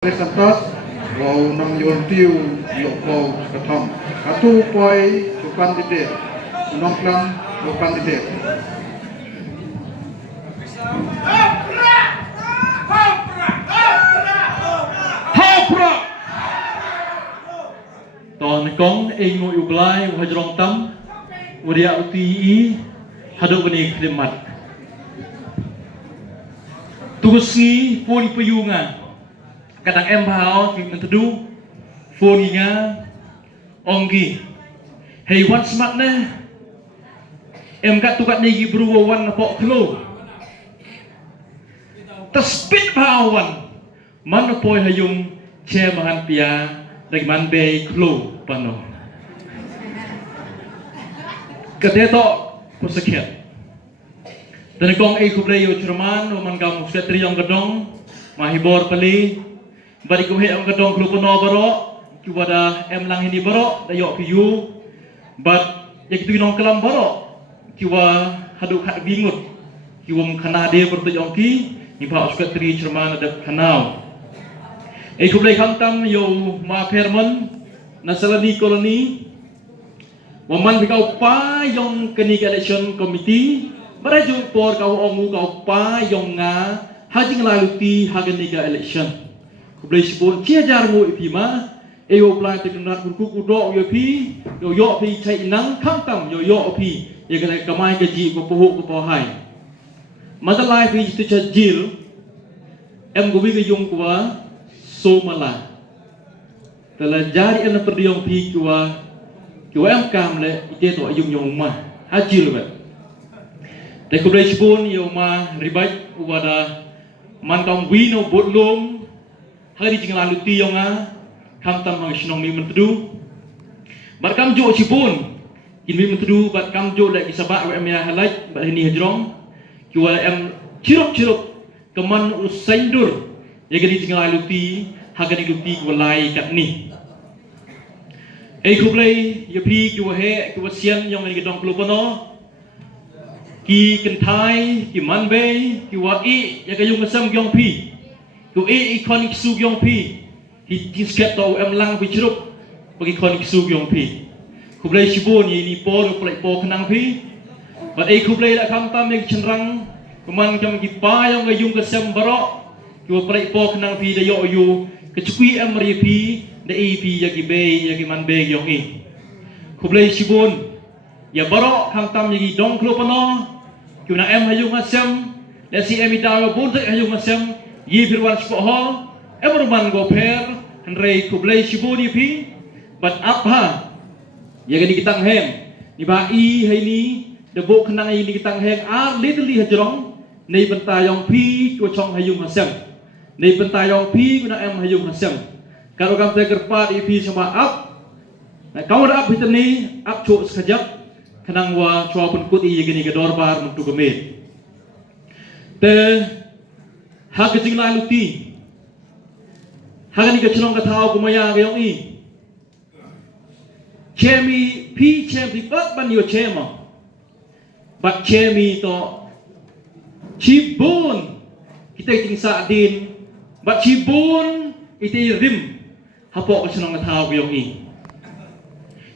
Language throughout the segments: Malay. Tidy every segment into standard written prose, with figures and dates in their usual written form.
Santos vào năm yon tiêu lộ cầu cả thòng cả tu quay sukan dite nong klam sukan dite Hopra Tòn kong ing ngồi ublai wa jrong tam wadia uti hado bani klimat Tugusi pun payunga kadang em hao thì mình du phone nga ongi hey what smart na em kat tu kat ni bru wan na pok klo ta speed bawan man poi hayung che mahan pia dai man be klo pano kate to pusakhet dan kong ai kubre yo churman man gam setri yong gadong mahibor pali bari ko he ang kadong grupo no baro kiwada em lang hindi baro dayo piyu but yakitu nong kelam baro kiwa haduk hak bingut kiwam kanade bertu yongki ni ba uskat tri cerman ada kanau e kublai kamtam yo ma permon nasalani koloni waman bikau pa yong keni election committee baraju por kau ongu kau pa yong nga hajing laluti hagani election Kublai sipun chia jar mo ipima eo plai te kenat kurku kudo yo pi yo pi chai nang kham tam yo pi ye kala kamai ke ji ko poho ko pohai masalai pi tu cha jil em gobi ke yung kwa so mala tala jari en perdiong pi kwa em kam le ite to yung yung ma ha jil ba te kublai sipun yo ma ribai wada man kam wi no botlom hari jing lalu tiyonga kam tam mang sinong mi mentedu bar kam jo sipun in mi mentedu bat kam jo lek isaba wa em ya halaj bat ini hajrong kiwa em cirup keman usaindur ya gadi jing lalu ti hagani luti walai kat ni ei kublai ya pi kiwa he kiwa sian yong ni gedong klupono ki kentai ki manbe kiwa i ya kayung ngasam gyong pi tu ikonik sugyong pi hisket to em lang bichrup bagi ikonik sugyong pi kublai sibun ini por plai po kenang pi bat kublai la kam tam yang cenrang keman kam gi pa yang gayung kesem baro ku plai po kenang pi da yo yu kecukui em ri pi da pi ya gi be ya gi man be yong i kublai sibun ya baro kam tam gi dong klo pano ku na em hayung asem da si em da bun hayung asem Yi firwan spoho emruman goper henrei kublai shibuni pi but apa ya gani kitang hem ni ba I hai ni de bo khnang ni kitang hem a little hajrong nei bentayong pi ko chong hayung hasem nei bentayong pi kuna em hayung hasem karo kam te kerpat I pi sama up na kau da up hitani up chu skajap khnang wa chwa pun kut I gani gador bar muktu gemet te hak jing la luti hagani ke chlong ka thao kumaya ge yong I chemi pi chemi bat ban yo chema bat chemi to chibun kita ting sa din bat chibun ite rim hapo ka chlong ka thao ge yong I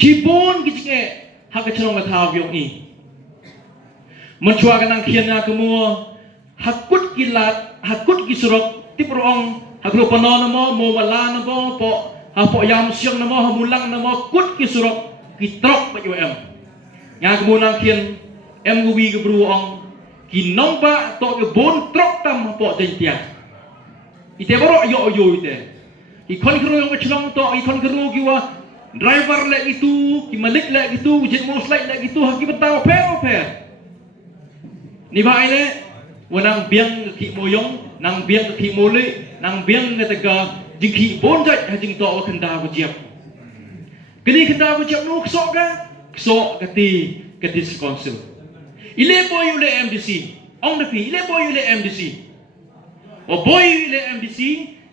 chibun kijinge hak ka chlong ka thao ge yong I menchua kanang khiana kemua hakut kilat hakut kisurok ti prong haklo pano namo mo wala namo po hapo yam siang namo hamulang namo kut kisurok kitrok pa yo em nga kemunang kien em gubi ke bruong kinong pa to ke bon trok tam po dentia ite boro yo ite ikon kru yang chlong to ikon kru kiwa driver le itu ki malik le itu jet moslai le itu haki betaw pe ni ba ile wanang biang ki moyong nang biang ki mole nang biang ngataga jingki bonjat hajing to kenda bujiap kini kenda bujiap no ksok kati council ile boy ule MDC ong depi ile boy ule MDC o boy ule MDC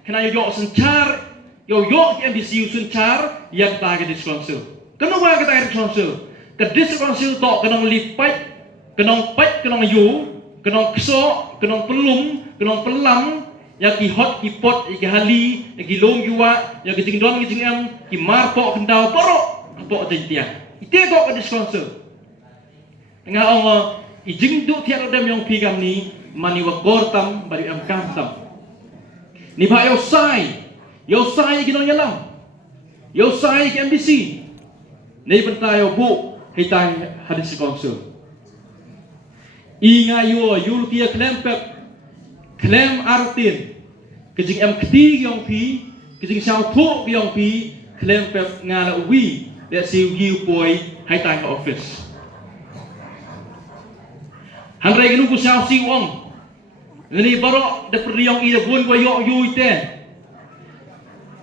kana yo senchar yo MDC senchar yang ta ke council kanu ba ka council ke council to kanong lipat kanong pat kanong yu kenong keso, kenong pelum, kenong pelam, ya ki hot ki pot ki hali ya ki long yuwa ya ki jing don ki jing am ki mar po kendau porok po jing tia ite ko ka sponsor nga ong i jing du tiang dem yong pi gam ni mani wa gortam bari am kam tam ni ba yo sai ki non yalam yo sai ki MBC nei bentayo bu hitai hadis sponsor inga yo yul kia klem artin kejing em kti yong pi kejing sao thu yong pi klem pep ngala wi để siêu giu boy hai tai ka office hanrai gnu ku sao siu ong ni baro de priong i de bun ko yo yu te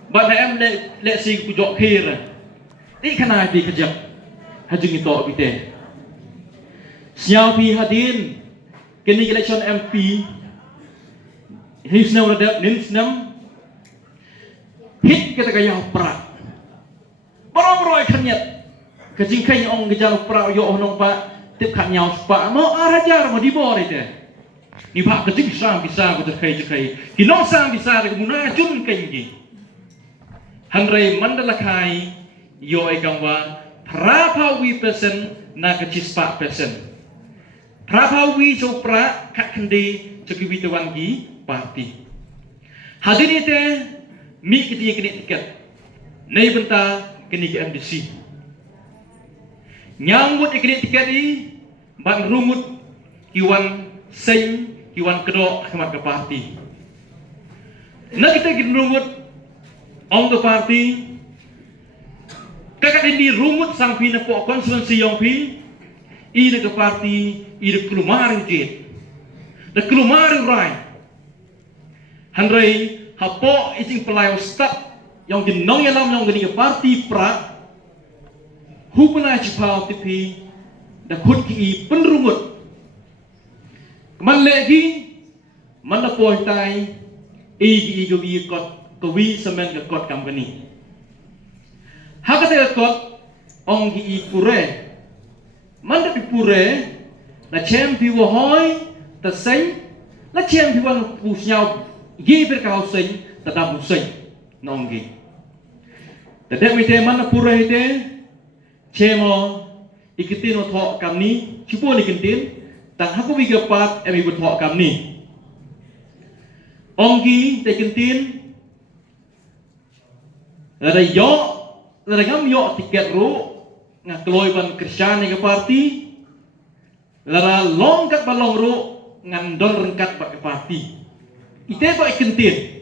ba na em le si ku jo khir ni khana bi khajak hajung to bi te siao pi hadin kini election MP his now the nins nam hit kita kaya pra barang roi khanyat kajing khai ong gejar pra yo nong pa tip khat nhau pa mo arajar mo di bor ite ni ba kajing sam bisa ko khai ki no sam bisa de muna jun kengi hanrai mandala khai yo e kangwa prapawi person na kachispa person prapawi so pra khat khandi chaki witawangi parti hadir ite mi kiti kini tiket nei benta kini ke MDC nyambut kini tiket ni ban rumut iwan seng iwan kedok kemat ke parti nak kita kini rumut ong ke parti kakak ini rumut sang pi na po konstituensi yong pi i ke parti i de kelumari jet de kelumari rai hanrei hapo ijing pelayo stat yang ginong yalam yang gini parti pra hubungan cipau tipi da khut ki penrumut man legi man la poi tai i gi kot ko wi semen ke kot kam gani hakate kot ong gi pure man da pure la chem pi wo hoi ta seng la chem pi wan pu nyau gi berkau seng tadam seng nonggi tadek mite mana pura ite chemo ikitin otho kamni chupo ni kintin tang hapu wiga pat emi butho kamni onggi te kintin ada ngam yo tiket ru ngakloi ban kristian ke parti lara long kat balong ru ngandol rengkat ba ke parti ite ba ikintin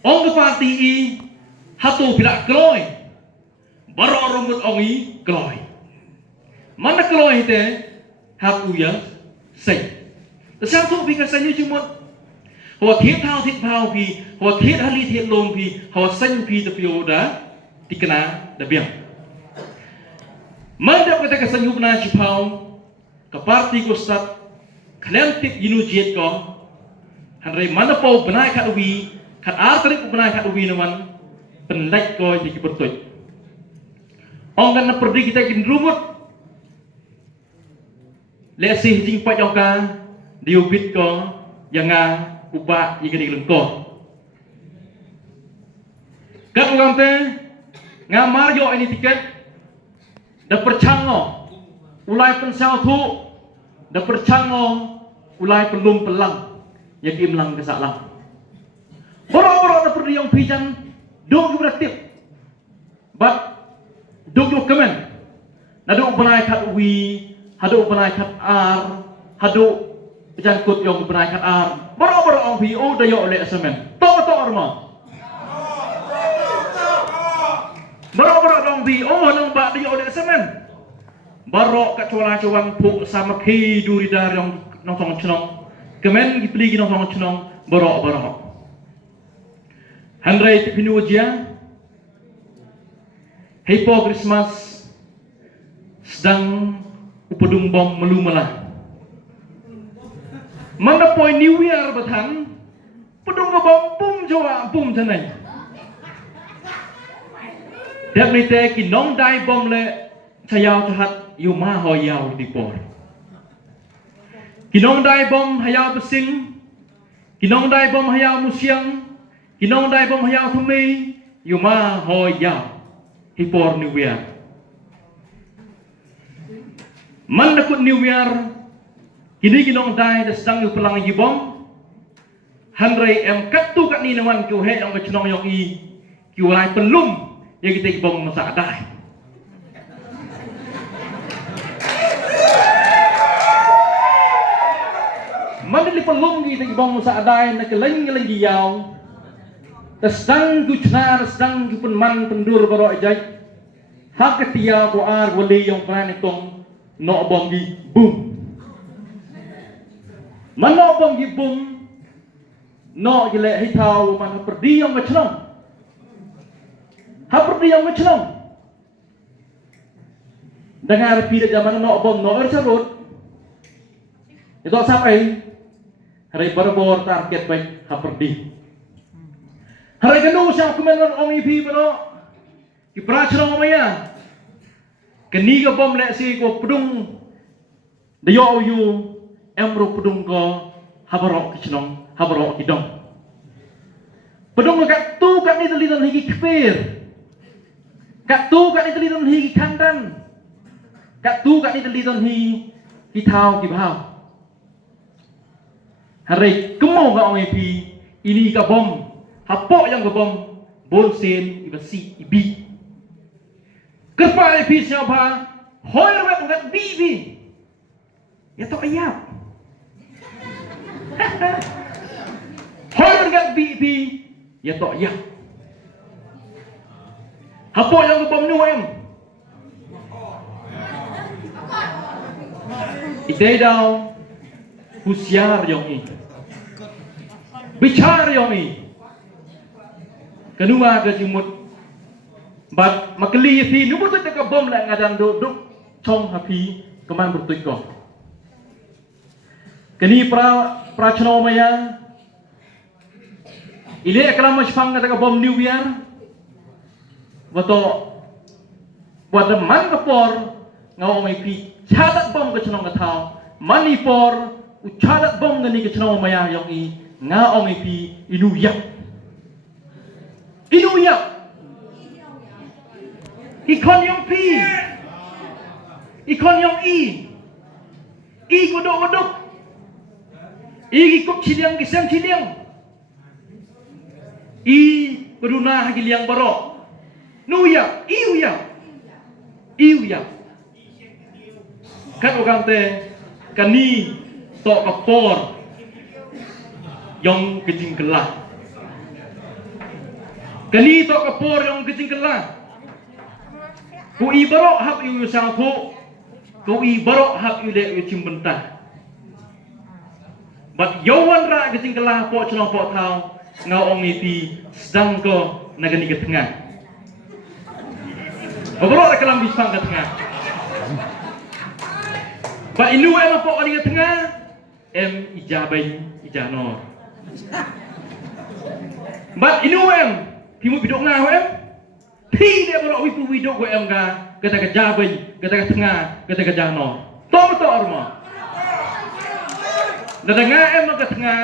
ong ke parti i hatu pila kloi baro rumbut ongi kloi mana kloi ite hapu ya sei sao tu pi ka sanyu chumot ho thiet thao pi ho thiet hali thiet lom pi ho san pi te pio da tikna da biang manda kata ka sanyu na chipau ka parti ko stat klem tip yinu jet ko hanrei mana po benai khat wi khat ar tarik benai khat wi naman penlek ko di bertoj ong kan perdi kita kin rumut le sih jing pa jong ka diubit ko yanga upa yigani lengko kat ngamte ngamar yo ini tiket da percango ulai pensau thu da percango ulai pelum pelang yang imlang kesalang boro-boro da perdi yang pijan dong beratip but dong yo kemen nadu benai kat wi hadu benai kat ar hadu jangkut yang benai kat ar boro-boro ong pi o da yo le semen to ormo boro-boro dong pi o nang ba da yo le semen baro kat cuan pu sama ki duri dar yang nong tong chnong kemen gi pli gi nong tong chnong boro-boro hanrei tipinu ujian Hepo Christmas sedang upedung bom melumalah mana poi New Year batang pedung bom pum jawa pum tanai dak nite ki nong dai bom le chayao that yu ma ho yao di por ki nong dai bom hayao besing Kinong dai bom hayao musiang, kinong dai bom hayao thumi, yuma hoya hipor New Year. Man nakut New Year, kini kinong dai da sedang yu pelang yibom, hanrei em katu kat ni nawan kyu he yang kecnong yang i, kyu rai pelum yang kita ibom masa dai. Mandali pelum kita ibom masa dai nak keleng giau. Sedang ku cnar, sedang ku penman pendur baro ajai. Hak ketia ku ar wali yang pran itong no bom gi boom. Man no bom gi boom. No gile hitau man perdi yang machnong. Ha perdi yang machnong. Dengar pi zaman no bom no ersarut. Itu sampai hari berbor target baik ha perdi. Hari kenu siang kumenon om ipi bro, kiprachno omaya, keni ka bom lek si ko pedung, dayo yu emro pedung ko habarok kichnong, habarok kidong. Pedung kat tu kat ni telidan higi kpir, kat tu kat ni telidan higi kandan, kat tu kat ni telidan higi tau kibau. Hari kemo ka om ipi, ini ka bom. Hapok yang gebom bolsen ibasi ibi. Kerpa ibi siapa? Hoyer wet ngat bibi. Ya tok ayap. Hoyer ngat bibi. Ya tok ayap. Hapok yang gebom nu em. Idai daw husyar yang ini. Bicara yang ini. Kedua ke jumut bat makeli pi nubu tu ka bom la ngadan do chong hapi keman bertuik ko keni pra chno maya ile aklam mashfang ka bom New Year wato wada man ka por ngau mai pi chadat bom ka chno ka thao mani por u chadat bom ngani ka chno maya yong i ngau mai pi inu yak Inu yak. Ikon yang pi. Ikon yang i. I godok-godok. I kop ciliang kisang ciliang. I beruna hagi liang barok. Nu yak. Iu yak. Iu yak. Kan orang te kani tok kapor yang kecing kelah. Kani tok kapor yang kecing kelah. Ku i barok hap yu sang ku. Ku i barok hap yu le yu cimbentah. Bat yawan ra kecing kelah po chnong po thau ngau ong ipi sedang ko nagani ke tengah. Barok ra kelam bisang ke tengah. Ba inu em po kali ke tengah. Em ijabai ijanor. Bat inu em Pimu bidok ngah em, pi dia berok wipu bidok em ga, kata kerja bay, kata ke tengah, kata kerja no, tom rumah. Nadanga em ke tengah,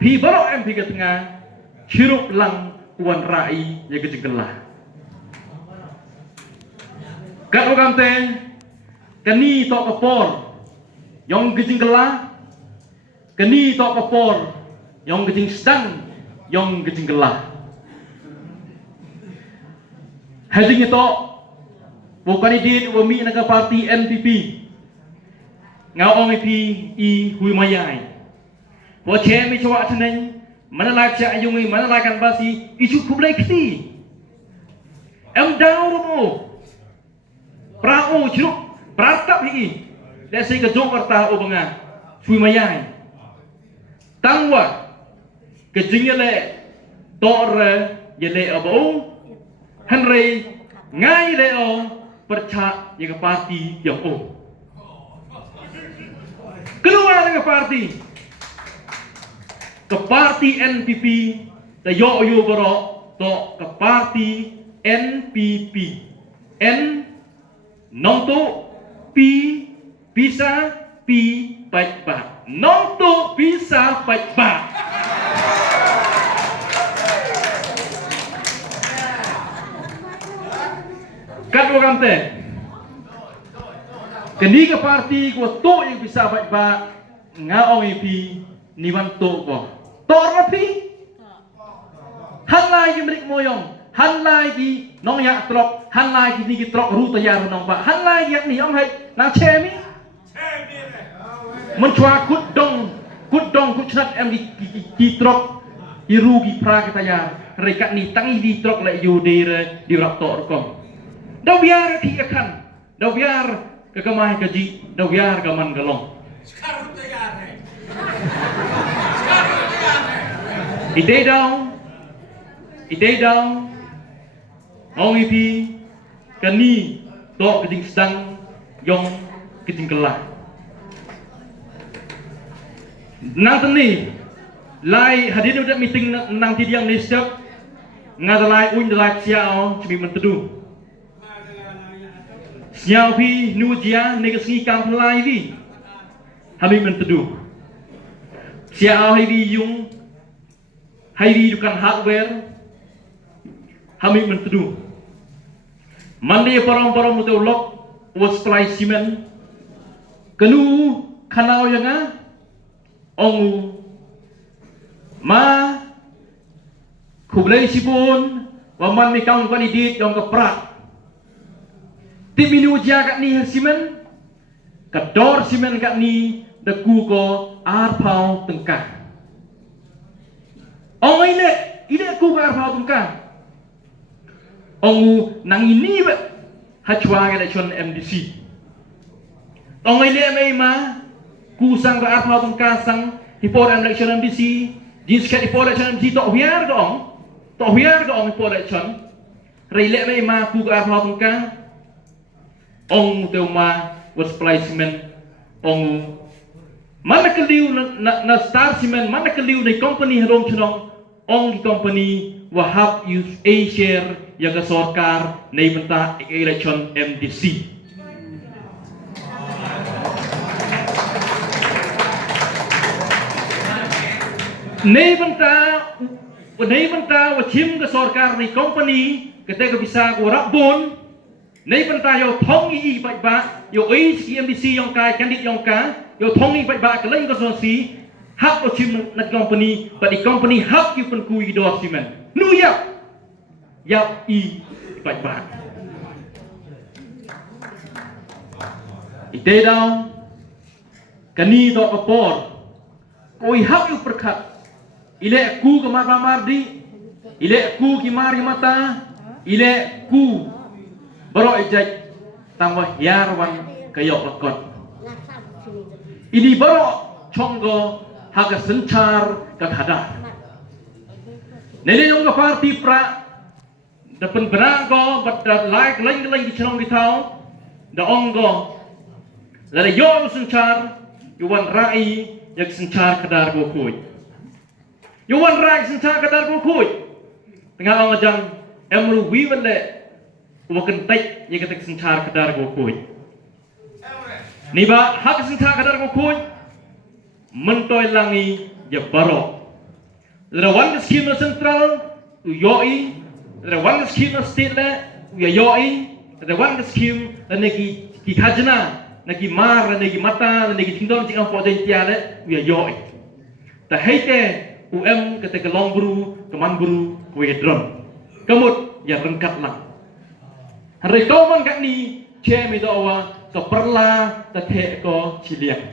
pi berok em pi ke tengah, hirup lang uan rai ya kejegelah. Kat orang te, kani tok kapor, yang kejegelah, kani tok kapor, yang kejeng sedang, yang kejegelah. Hajing itu bukan idit wami naga parti NPP ngau ong i hui mayai bo che mi chwa thneng manalak cha ayungi manalakan basi isu kublai kti em dau mo prao chru pratap hi le se ka jong warta o banga hui mayai tangwa ke jingale tor yele abo Henry ngai leo percak yang parti yang o keluar dengan parti ke parti NPP tayo yo baro to ke parti NPP N nong to pi bisa pi baik ba nong to bisa baik ba Kat orang teh. Kini ke parti ko to yang bisa baik ngaong ipi niwan to ko. To rapi. Han lai ki mrik moyong, han lai ki nong yak trok, han lai ki ni ki trok ru tayar nong ba. Han lai yak ni ong hai nang chemi. Menchua kut dong kut chnat em ki trok iru ki pra ki tayar. Rekat ni tangi di trok la yu di rap to ko. Dah biar ti akan. Dah biar kekamai kaji, dah biar kaman galong. Sekarang tayar. Ite daw, mau ipi, kani, to kejing sedang, yong kejing kelah. Nang tani, lai hadir udah meeting nang tidiang niscap, ngadalai dalai siao, cumi mentedu. Siao pi nujia negasngi kam lai vi, hami mentedu. Siao hivi yung, hivi dukan hardware. Hami mentedu. Mandi parang mutu lok was supply simen. Kenu kanau yang ongu ma kublai sipun waman mikang kan idit yang keprak. Timinu jagat ni simen kador simen kat ni deku ko arpau tengkah. Ongu ini ku arpau tengkah. Ongu nang ini ba hachwa ga chon MDC. Ongu ile mai ma kusang ba apa tong kasang hipor election MDC, jis ka hipor election MDC to hiar dong hipor election. Rile mai ma ku ga apa tong ka ong teu ma was placement ongu mana keliu na star cement mana keliu nei company harom chonong ong ki company wahab use a share yang ke sorkar nei benta election MDC. Nei benta wachim ke sorkar nei company ketika bisa ko rabon nei benta yo thongi baik ba yo MDC yang kai candidate yang ka yo thongi baik ba keleng ko sonsi hak wachim na company but the company hak you pen kui do simen nu yap i baik-baik. Ite daw kani do kapor koi hak yu perkat ile ku kamar mardi ile ku kimari mata ile ku baro ejaj tangwa yarwan kayok lakot ini baro chonggo hak sencar kakada nele yung parti pra dapat beranggo pada like di channel kita da onggo la yo sencar yuan rai yak sencar kadar go kuy yuan rai sencar kadar go kuy tengah ong ajang emru wi wale wakan tai yak tak sencar kadar go kuy ni ba hak sencar kadar go kuy mentoy langi ya baro la wan skim central yoi the one scheme of state we yoi the one scheme the ki khajna nagi mar nagi mata nagi tingdom ting ang poden tiale we yoi the hate kete kelong buru keman buru we drum kemut ya rengkat lang hari toman kat ni che mi do wa so perla ta the ko chiliang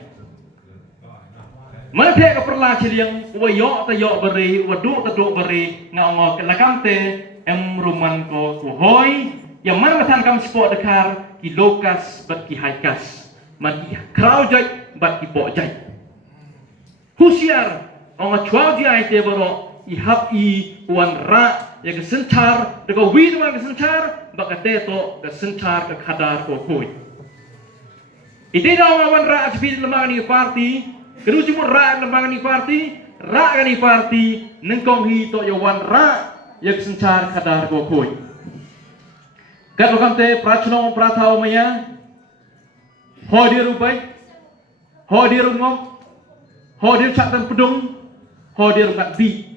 mana the ko perla chiliang we yo ta yo beri we du ta du beri ngao kelakam te em ruman ko hoi yang mana matan kam sport dekar ki lokas bat ki haikas man ki krau jai bat ki bo jai husiar ong chwa ji ai te boro i hap i wan ra ya ke sentar de ko wi ma ke sentar ba ka te to ke sentar ke khadar ko koi ite da wan ra asbi lemang ni parti kedu cuma ra lemang ni parti ra ga ni parti nengkong hi to yo wan ra yak sencar kadar go koi kat lokam te prachno prathau maya hodir ubai hodir ngom hodir chatan pedung hodir kat bi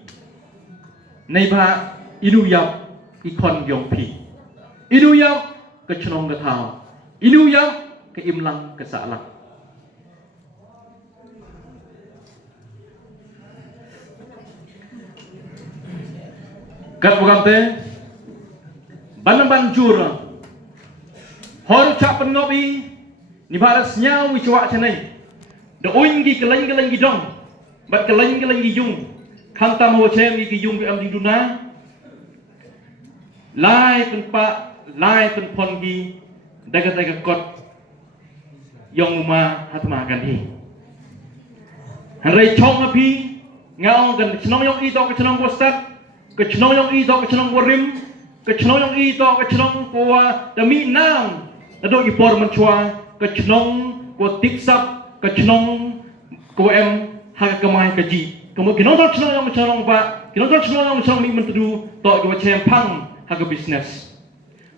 nei ba inu yap ikon yong pi inu yap ke cenong ke thao. Inu yang ke imlang ke salah. Kat bukan te, ban jur. Hor cak pengopi, ni baras nyau wicuak cenai. Da oing gi keleng gi dong, bat keleng gi jung. Kanta mau cem gi jung gi am di duna. Lai pen pa, lai pen pon gi, daga kot. Yong uma hatma kan hi. Hanrei chong api, ngau kan cenong yong i to ke cenong bostat, ke cenong yong i to ke cenong warim, ke cenong yong i to ke cenong kuwa demi nam. Nado ipor menchua ke cenong ko tipsap ke cenong ko em ha kemai keji. Kemudian kinong tol cenong yang cenong ba, kinong tol cenong yang cenong mi mentedu to ko chem pang ha ke business.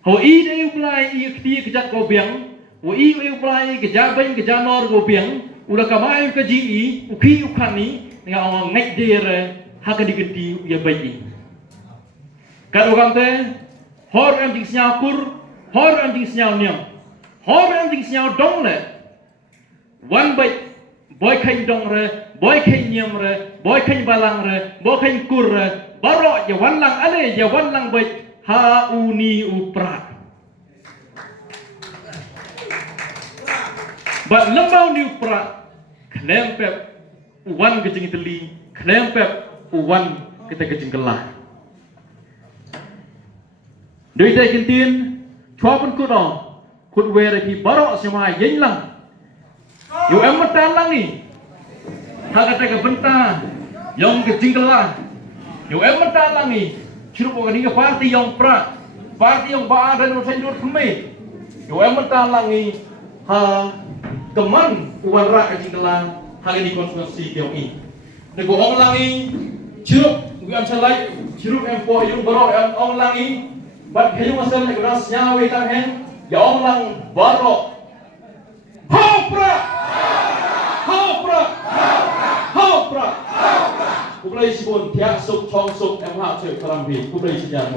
Ho i de uplai i kti kejat ko biang, wo i uplai ke jaban ke janor ko biang, udah kemai keji i uki ukani dengan orang nek dire ha ke digenti ya bayi. Kado kamte hor em ding snyau kur, hor em ding snyau nyam. Hor em ding snyau dong le. Wan bai boy khain dong re, boy khain nyam re, boy khain balang re, boy khain kur re, baro ya wan lang ale ya wan lang bai ha uni upra. Ba lembau ni upra klempep uwan kejing teli, klempep uwan kita kejing kelah. Doi tai kintin, chua pun kudo. Kut were ki barok semua yen lang. Yo em metan lang ni. Ha kata ke benta yang kecing kelah. Yo em metan lang ni. Ciru ko ni ke parti yang pra. Parti yang ba dan usen dur keme. Yo em metan lang ni. Ha teman uwan ra kecing kelah hari ni konstitusi tiong i. Nego ong lang ni. Ciru ko am salai. Ciru em po yung barok em ong lang ni. Bat hayung asal nek ras nyawe tang hen. Ya orang barok haupra Kublai sibun tiak suk chong suk em hak cek karambi kublai sejarah